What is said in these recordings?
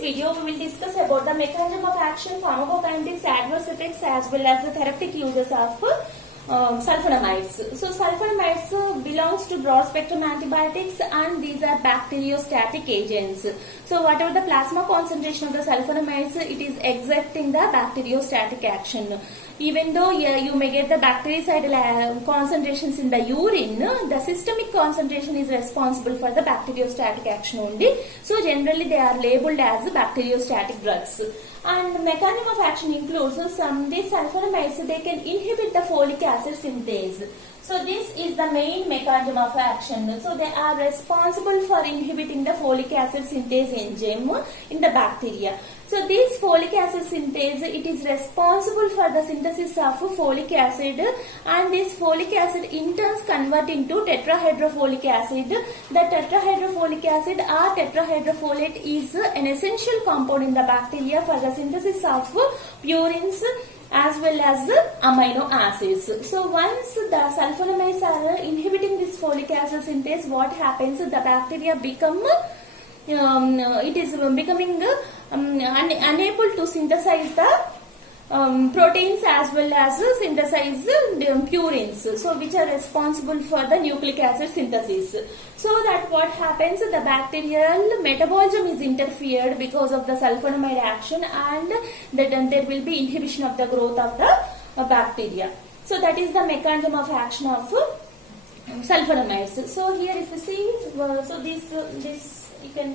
this video, we will discuss about the mechanism of action, pharmacokinetics, adverse effects, as well as the therapeutic uses of sulfonamides. So sulfonamides belongs to broad spectrum antibiotics, and these are bacteriostatic agents. So whatever the plasma concentration of the sulfonamides, it is exerting the bacteriostatic action. Even though you may get the bactericidal concentrations in the urine, the systemic concentration is responsible for the bacteriostatic action only. So generally they are labeled as bacteriostatic drugs. And the mechanism of action includes these sulfonamides, they can inhibit the folic acid synthase. So this is the main mechanism of action. So they are responsible for inhibiting the folic acid synthase enzyme in the bacteria. So this folic acid synthase, it is responsible for the synthesis of folic acid, and this folic acid in turn convert into tetrahydrofolic acid. The tetrahydrofolic acid or tetrahydrofolate is an essential compound in the bacteria for the synthesis of purines as well as amino acids. So once the sulfonamides are inhibiting this folic acid synthase, what happens? The bacteria become becoming unable to synthesize the proteins as well as synthesize purines, so which are responsible for the nucleic acid synthesis. So that what happens, the bacterial metabolism is interfered because of the sulfonamide action, and then there will be inhibition of the growth of the bacteria. So that is the mechanism of action of sulfonamides. So here if you see, so this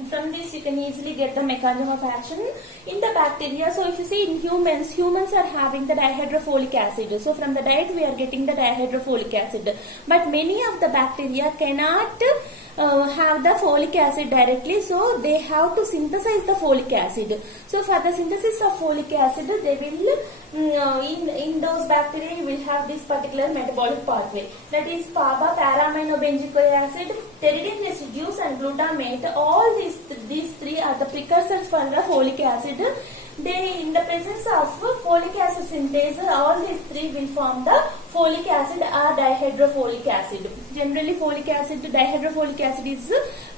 from this you can easily get the mechanism of action in the bacteria. So if you see in humans are having the dihydrofolic acid. So from the diet we are getting the dihydrofolic acid. But many of the bacteria cannot have the folic acid directly, so they have to synthesize the folic acid. So for the synthesis of folic acid, they will in those bacteria you will have this particular metabolic pathway, that is PABA, para-aminobenzoic acid, pteridine residues and glutamate. All these three are the precursors for the folic acid. They, in the presence of folic acid synthase, all these three will form the folic acid or dihydrofolic acid. Generally folic acid, dihydrofolic acid is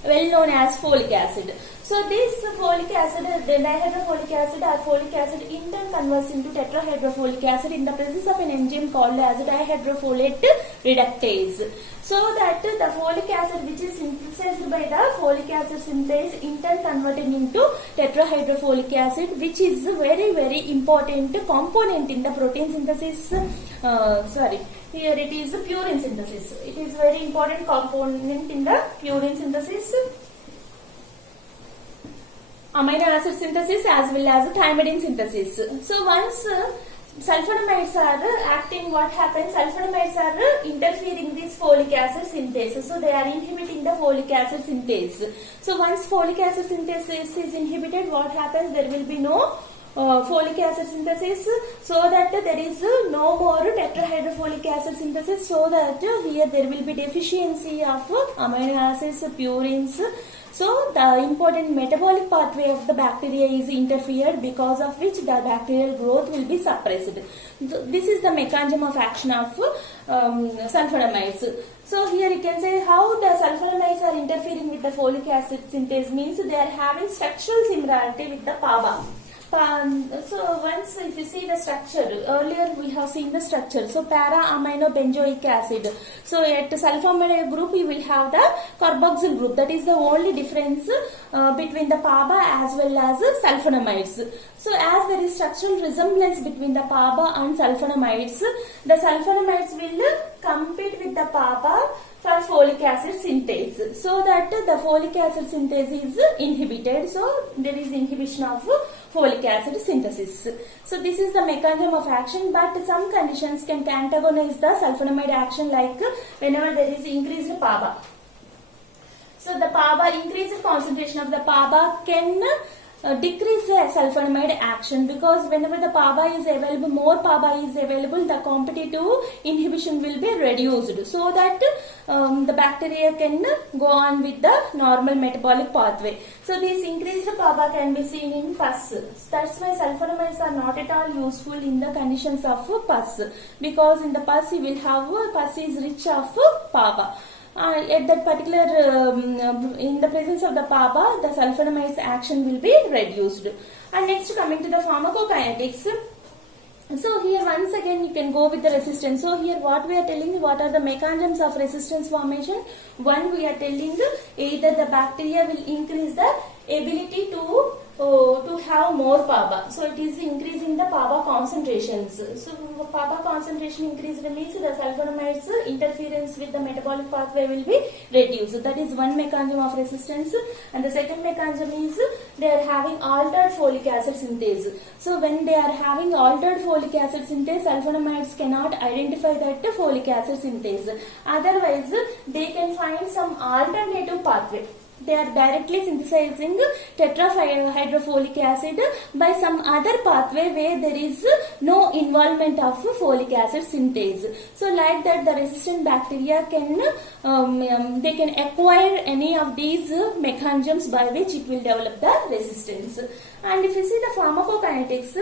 well known as folic acid. So this folic acid, the dihydrofolic acid or folic acid in turn converts into tetrahydrofolic acid in the presence of an enzyme called as dihydrofolate reductase. So that the folic acid which is synthesized by the folic acid synthase in turn converted into tetrahydrofolic acid, which is very important component in the protein synthesis. Here it is the purine synthesis. It is very important component in the purine synthesis, amino acid synthesis as well as thymidine synthesis. So once sulfonamides are acting, what happens? Sulfonamides are interfering this folic acid synthase. So they are inhibiting the folic acid synthase. So once folic acid synthesis is inhibited, what happens? There will be no folic acid synthesis, so that there is no more tetrahydrofolic acid synthesis, so that here there will be deficiency of amino acids, purines. So the important metabolic pathway of the bacteria is interfered, because of which the bacterial growth will be suppressed. This is the mechanism of action of sulfonamides. So here you can say how the sulfonamides are interfering with the folic acid synthase, means they are having structural similarity with the PABA. So once if you see the structure, earlier we have seen the structure. So para-aminobenzoic acid. So at sulfonamide group you will have the carboxyl group. That is the only difference between the PABA as well as sulfonamides. So as there is structural resemblance between the PABA and sulfonamides, the sulfonamides will compete with the PABA for folic acid synthase, so that the folic acid synthase is inhibited. So there is inhibition of folic acid synthesis. So this is the mechanism of action, but some conditions can antagonize the sulfonamide action, like whenever there is increased PABA. So the PABA, increased concentration of the PABA can decrease the sulfonamide action, because whenever the PABA is available, more PABA is available, the competitive inhibition will be reduced, so that the bacteria can go on with the normal metabolic pathway. So this increased PABA can be seen in pus. That's why sulfonamides are not at all useful in the conditions of pus, because in the pus you will have, pus is rich of PABA. at that particular in the presence of the PABA, the sulfonamide's action will be reduced. And next, coming to the pharmacokinetics. So here once again you can go with the resistance. So here what we are telling, what are the mechanisms of resistance formation? One, we are telling either the bacteria will increase the ability to have more PABA. So it is increasing the PABA concentrations. So PABA concentration increased means the sulfonamides interference with the metabolic pathway will be reduced. That is one mechanism of resistance. And the second mechanism is they are having altered folic acid synthase. So when they are having altered folic acid synthase, sulfonamides cannot identify that folic acid synthase. Otherwise, they can find some alternative pathway. They are directly synthesizing tetrahydrofolic acid by some other pathway where there is no involvement of folic acid synthase. So like that, the resistant bacteria can they can acquire any of these mechanisms by which it will develop the resistance. And if you see the pharmacokinetics,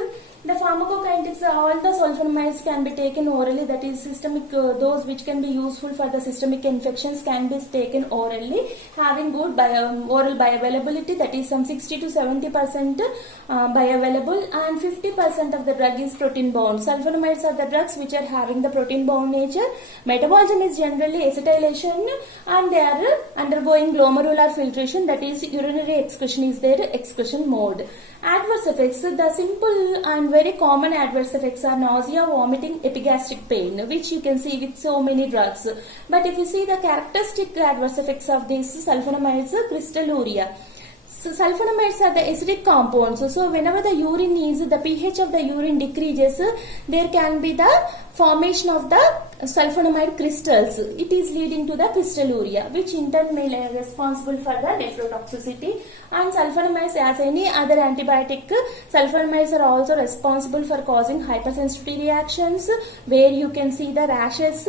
all the sulfonamides can be taken orally, that is systemic, those which can be useful for the systemic infections can be taken orally, having good oral bioavailability, that is some 60 to 70% bioavailable, and 50% of the drug is protein bound. Sulfonamides are the drugs which are having the protein bound nature. Metabolism is generally acetylation, and they are undergoing glomerular filtration, that is urinary excretion is their excretion mode. Adverse effects, the simple and very common adverse effects are nausea, vomiting, epigastric pain, which you can see with so many drugs. But if you see the characteristic adverse effects of these sulfonamides, crystalluria. So sulfonamides are the acidic compounds. So whenever the urine is, the pH of the urine decreases, there can be the formation of the sulfonamide crystals. It is leading to the crystalluria, which in turn may be responsible for the nephrotoxicity. And sulfonamides, as any other antibiotic, sulfonamides are also responsible for causing hypersensitivity reactions, where you can see the rashes,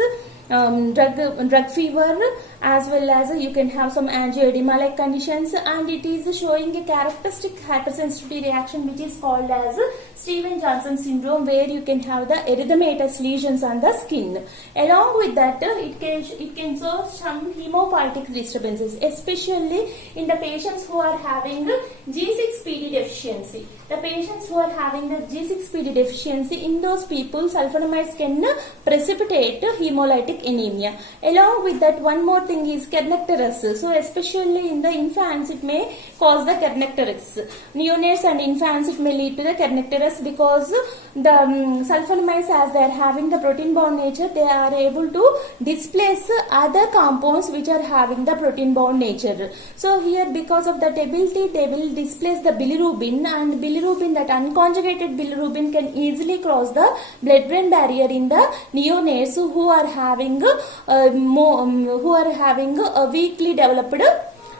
drug fever, as well as you can have some angioedema like conditions, and it is showing a characteristic hypersensitivity reaction which is called as Stevens-Johnson syndrome, where you can have the erythematous lesions on the skin. Along with that, it can show some hemopoietic disturbances, especially in the patients who are having G6PD deficiency. The patients who are having the G6PD deficiency, in those people sulfonamides can precipitate hemolytic anemia. Along with that, one more thing is kernicterus. So especially in the infants, it may cause the kernicterus. Neonates and infants, it may lead to the kernicterus, because the sulfonamides, as they are having the protein bound nature, they are able to displace other compounds which are having the protein bound nature. So here, because of that ability, they will displace the bilirubin, and bilirubin, that unconjugated bilirubin, can easily cross the blood-brain barrier in the neonates who are having a weakly developed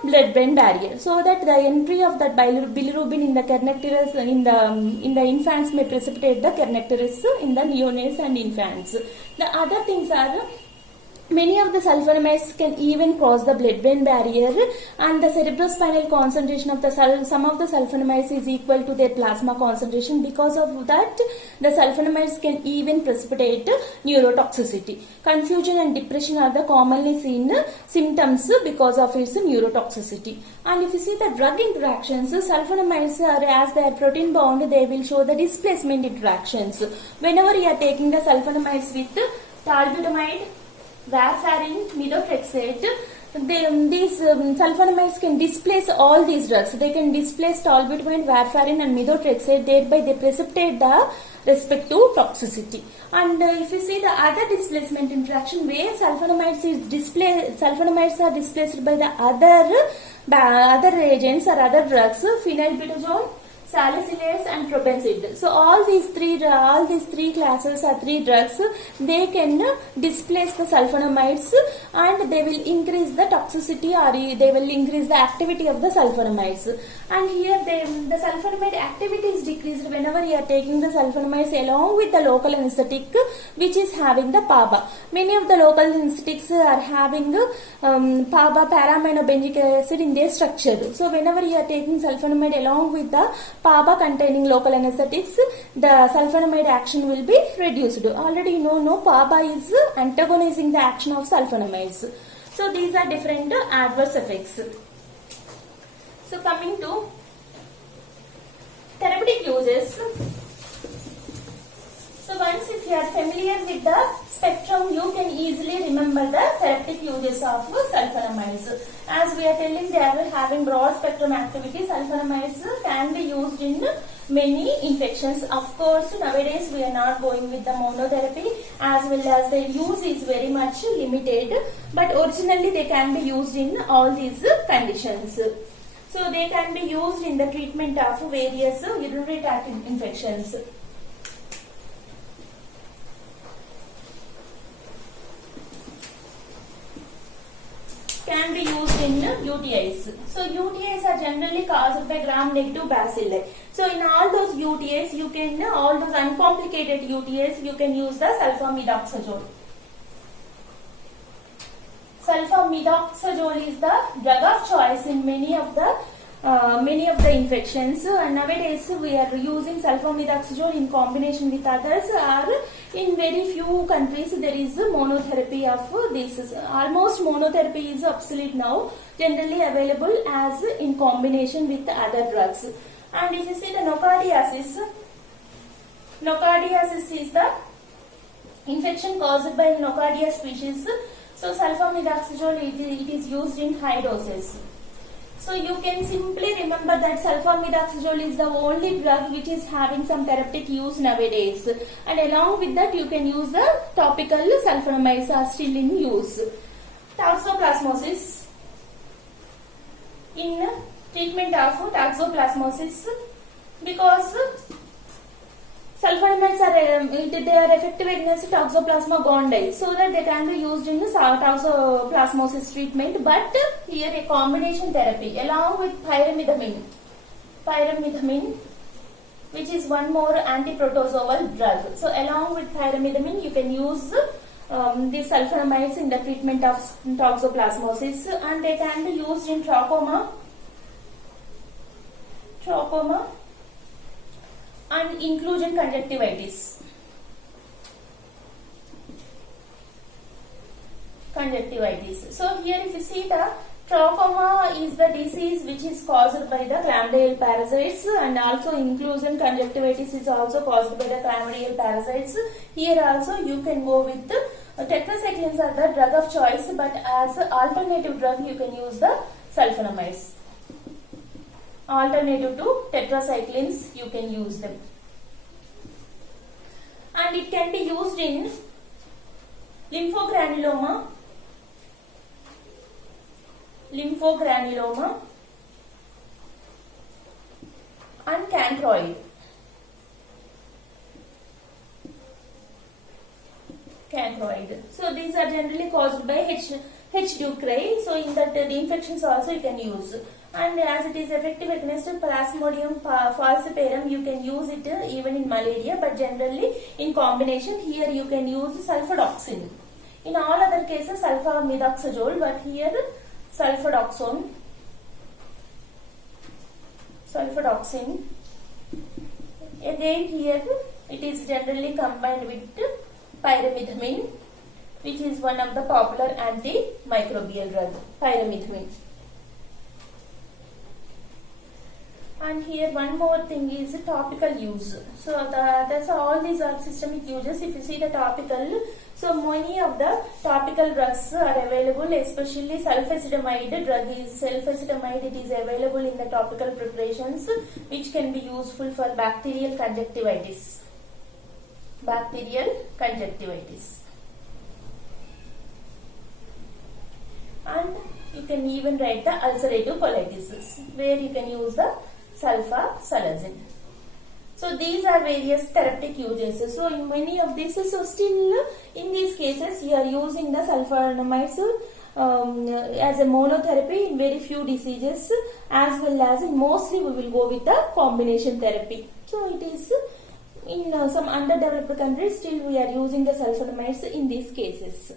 blood-brain barrier. So that the entry of that bilirubin in the kernicterus in the infants may precipitate the kernicterus in the neonates and infants. The other things are, many of the sulfonamides can even cross the blood-brain barrier, and the cerebrospinal concentration of some of the sulfonamides is equal to their plasma concentration. Because of that, the sulfonamides can even precipitate neurotoxicity. Confusion and depression are the commonly seen symptoms because of its neurotoxicity. And if you see the drug interactions, sulfonamides are, as they are protein bound, they will show the displacement interactions. Whenever you are taking the sulfonamides with talbutamide, warfarin, methotrexate, these sulfonamides can displace all these drugs. They can displace talbutamide, warfarin and methotrexate, thereby they precipitate the respective toxicity. And if you see the other displacement interaction, where sulfonamides are displaced by the other agents or other drugs, phenylbutazone, salicylate and probenecid. So all these three classes are three drugs. They can displace the sulfonamides, and they will increase the toxicity, or they will increase the activity of the sulfonamides. And here the sulfonamide activity is decreased whenever you are taking the sulfonamides along with the local anesthetic which is having the PABA. Many of the local anesthetics are having PABA, para-aminobenzoic acid, in their structure. So whenever you are taking sulfonamide along with the PABA containing local anesthetics, the sulfonamide action will be reduced. Already you know PABA is antagonizing the action of sulfonamides. So these are different adverse effects. So coming to therapeutic uses. So once if you are familiar with the spectrum, you can easily remember the therapeutic uses of sulfonamides. As we are telling, they are having broad spectrum activity. Sulfonamides can be used in many infections. Of course, nowadays we are not going with the monotherapy, as well as their use is very much limited. But originally they can be used in all these conditions. So they can be used in the treatment of various urinary tract infections. Can be used in UTIs. So UTIs are generally caused by gram-negative bacilli. So in all those UTIs, you can, all those uncomplicated UTIs, you can use the sulfamidoxazole. Sulfamidoxazole is the drug of choice in many of the infections, and nowadays we are using sulfamidoxazole in combination with others, or in very few countries there is monotherapy of this. Almost monotherapy is obsolete now, generally available as in combination with other drugs. And if you see the nocardiasis is the infection caused by Nocardia species. So sulfamidoxazole it is used in high doses. So you can simply remember that sulfamidoxazole is the only drug which is having some therapeutic use nowadays. And along with that, you can use the topical sulfonamides are still in use. Toxoplasmosis. In treatment of toxoplasmosis, because sulfonamides are effective against Toxoplasma gondii, so that they can be used in the toxoplasmosis treatment. But here a combination therapy along with pyrimidamine, which is one more antiprotozoal drug. So along with pyrimidamine, you can use these sulfonamides in the treatment of toxoplasmosis, and they can be used in trachoma and inclusion conjunctivitis. So here if you see, the trachoma is the disease which is caused by the chlamydial parasites, and also inclusion conjunctivitis is also caused by the chlamydial parasites. Here also you can go with tetracyclines are the drug of choice, but as alternative drug you can use the sulfonamides. Alternative to tetracyclines, you can use them. And it can be used in lymphogranuloma and canthroid. So these are generally caused by H. ducreyi. So in that the infections also you can use. And as it is effective against Plasmodium falciparum, you can use it even in malaria, but generally in combination. Here you can use sulfadoxine. In all other cases sulfamidoxazole, but here sulfadoxine. Again here it is generally combined with pyrimidamine, which is one of the popular antimicrobial drug, pyrimidamine. And here one more thing is topical use. So that's all these are systemic uses. If you see the topical, so many of the topical drugs are available, especially sulfacetamide drug is sulfacetamide. It is available in the topical preparations, which can be useful for bacterial conjunctivitis. And you can even write the ulcerative colitis, where you can use the sulfasalazine. So these are various therapeutic uses. So in many of these, so still in these cases you are using the sulfonamides as a monotherapy in very few diseases, as well as in mostly we will go with the combination therapy. So it is in some underdeveloped countries still we are using the sulfonamides in these cases.